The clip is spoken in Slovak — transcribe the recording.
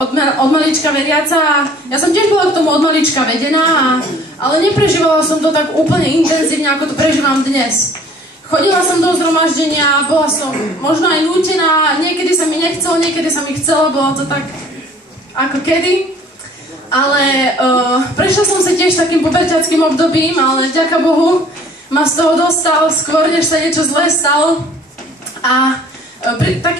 od malička veriaca. Ja som tiež bola k tomu od malička vedená, ale neprežívala som to tak úplne intenzívne, ako to prežívam dnes. Chodila som do zhromaždenia, bola som možno aj nútená, niekedy sa mi nechcelo, niekedy sa mi chcelo, bolo to tak ako kedy. Ale prešla som sa tiež takým puberťackým obdobím, ale vďaka Bohu ma z toho dostal skôr, než sa niečo zlé stalo. A taký